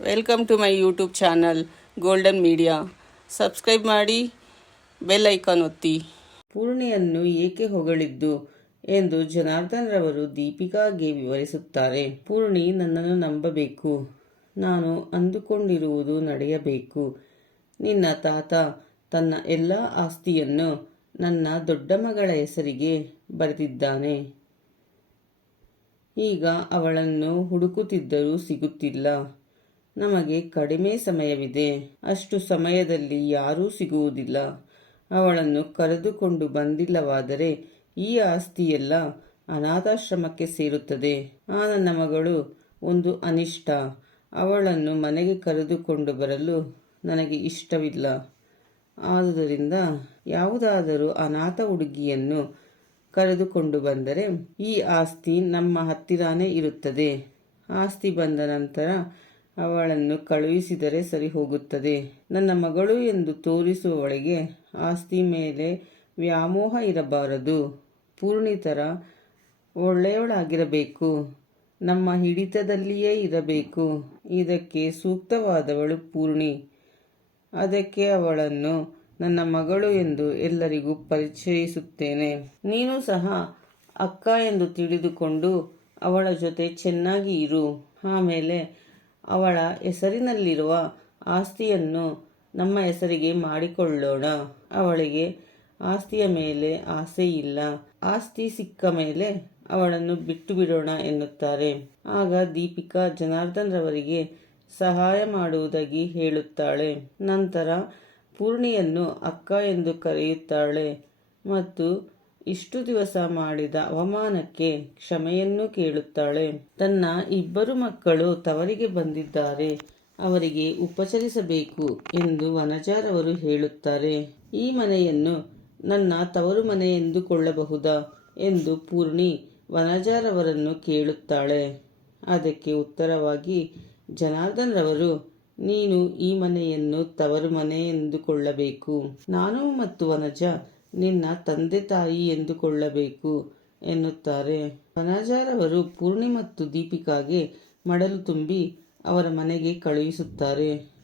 Welcome to my YouTube channel golden media subscribe ಮಾಡಿ bell icon ಒತ್ತಿ. ಪೂರ್ಣಿಯನ್ನು ಏಕೆ ಹೊಗಳಿದ್ದು ಎಂದು ಜನಾರ್ದನ್ ರವರು ದೀಪಿಕಾಗೆ ವಿವರಿಸುತ್ತಾರೆ. ಪೂರ್ಣಿ, ನನ್ನನ್ನು ನಂಬಬೇಕು. ನಾನು ಅಂದುಕೊಂಡಿರುವುದು ನಡೆಯಬೇಕು. ನಿನ್ನ ತಾತ ತನ್ನ ಎಲ್ಲ ಆಸ್ತಿಯನ್ನು ನನ್ನ ದೊಡ್ಡ ಮಗಳ ಹೆಸರಿಗೆ ಬರೆದಿದ್ದಾನೆ. ಈಗ ಅವಳನ್ನು ಹುಡುಕುತ್ತಿದ್ದರೂ ಸಿಗುತ್ತಿಲ್ಲ. ನಮಗೆ ಕಡಿಮೆ ಸಮಯವಿದೆ. ಅಷ್ಟು ಸಮಯದಲ್ಲಿ ಯಾರೂ ಸಿಗುವುದಿಲ್ಲ. ಅವಳನ್ನು ಕರೆದುಕೊಂಡು ಬಂದಿಲ್ಲವಾದರೆ ಈ ಆಸ್ತಿಯೆಲ್ಲ ಅನಾಥಾಶ್ರಮಕ್ಕೆ ಸೇರುತ್ತದೆ. ಆ ನನ್ನ ಮಗಳು ಒಂದು ಅನಿಷ್ಟ. ಅವಳನ್ನು ಮನೆಗೆ ಕರೆದುಕೊಂಡು ಬರಲು ನನಗೆ ಇಷ್ಟವಿಲ್ಲ. ಆದುದರಿಂದ ಯಾವುದಾದರೂ ಅನಾಥ ಹುಡುಗಿಯನ್ನು ಕರೆದುಕೊಂಡು ಬಂದರೆ ಈ ಆಸ್ತಿ ನಮ್ಮ ಹತ್ತಿರಾನೇ ಇರುತ್ತದೆ. ಆಸ್ತಿ ಬಂದ ನಂತರ ಅವಳನ್ನು ಕಳುಹಿಸಿದರೆ ಸರಿ ಹೋಗುತ್ತದೆ. ನನ್ನ ಮಗಳು ಎಂದು ತೋರಿಸುವವಳಿಗೆ ಆಸ್ತಿ ಮೇಲೆ ವ್ಯಾಮೋಹ ಇರಬಾರದು. ಪೂರ್ಣಿತರ ಒಳ್ಳೆಯವಳಾಗಿರಬೇಕು. ನಮ್ಮ ಹಿಡಿತದಲ್ಲಿಯೇ ಇರಬೇಕು. ಇದಕ್ಕೆ ಸೂಕ್ತವಾದವಳು ಪೂರ್ಣಿ. ಅದಕ್ಕೆ ಅವಳನ್ನು ನನ್ನ ಮಗಳು ಎಂದು ಎಲ್ಲರಿಗೂ ಪರಿಚಯಿಸುತ್ತೇನೆ. ನೀನು ಸಹ ಅಕ್ಕ ಎಂದು ತಿಳಿದುಕೊಂಡು ಅವಳ ಜೊತೆ ಚೆನ್ನಾಗಿ ಇರು. ಆಮೇಲೆ ಅವಳ ಹೆಸರಿನಲ್ಲಿರುವ ಆಸ್ತಿಯನ್ನು ನಮ್ಮ ಹೆಸರಿಗೆ ಮಾಡಿಕೊಳ್ಳೋಣ. ಅವಳಿಗೆ ಆಸ್ತಿಯ ಮೇಲೆ ಆಸೆ ಇಲ್ಲ. ಆಸ್ತಿ ಸಿಕ್ಕ ಮೇಲೆ ಅವಳನ್ನು ಬಿಟ್ಟು ಬಿಡೋಣ ಎನ್ನುತ್ತಾರೆ. ಆಗ ದೀಪಿಕಾ ಜನಾರ್ದನ್ ರವರಿಗೆ ಸಹಾಯ ಮಾಡುವುದಾಗಿ ಹೇಳುತ್ತಾಳೆ. ನಂತರ ಪೂರ್ಣಿಯನ್ನು ಅಕ್ಕ ಎಂದು ಕರೆಯುತ್ತಾಳೆ ಮತ್ತು ಇಷ್ಟು ದಿವಸ ಮಾಡಿದ ಅವಮಾನಕ್ಕೆ ಕ್ಷಮೆಯನ್ನು ಕೇಳುತ್ತಾಳೆ. ತನ್ನ ಇಬ್ಬರು ಮಕ್ಕಳು ತವರಿಗೆ ಬಂದಿದ್ದಾರೆ. ಅವರಿಗೆ ಉಪಚರಿಸಬೇಕು ಎಂದು ವನಜಾರವರು ಹೇಳುತ್ತಾರೆ. ಈ ಮನೆಯನ್ನು ನನ್ನ ತವರು ಮನೆ ಎಂದುಕೊಳ್ಳಬಹುದಾ ಎಂದು ಪೂರ್ಣಿ ವನಜಾರವರನ್ನು ಕೇಳುತ್ತಾಳೆ. ಅದಕ್ಕೆ ಉತ್ತರವಾಗಿ, ಜನಾರ್ದನ್ ರವರು, ನೀನು ಈ ಮನೆಯನ್ನು ತವರು ಮನೆ ಎಂದುಕೊಳ್ಳಬೇಕು. ನಾನು ಮತ್ತು ವನಜ ನಿನ್ನ ತಂದೆ ತಾಯಿ ಎಂದುಕೊಳ್ಳಬೇಕು ಎನ್ನುತ್ತಾರೆ. ವನಜಾರವರು ಪೂರ್ಣಿ ಮತ್ತು ದೀಪಿಕಾಗೆ ಮಡಲು ತುಂಬಿ ಅವರ ಮನೆಗೆ ಕಳುಹಿಸುತ್ತಾರೆ.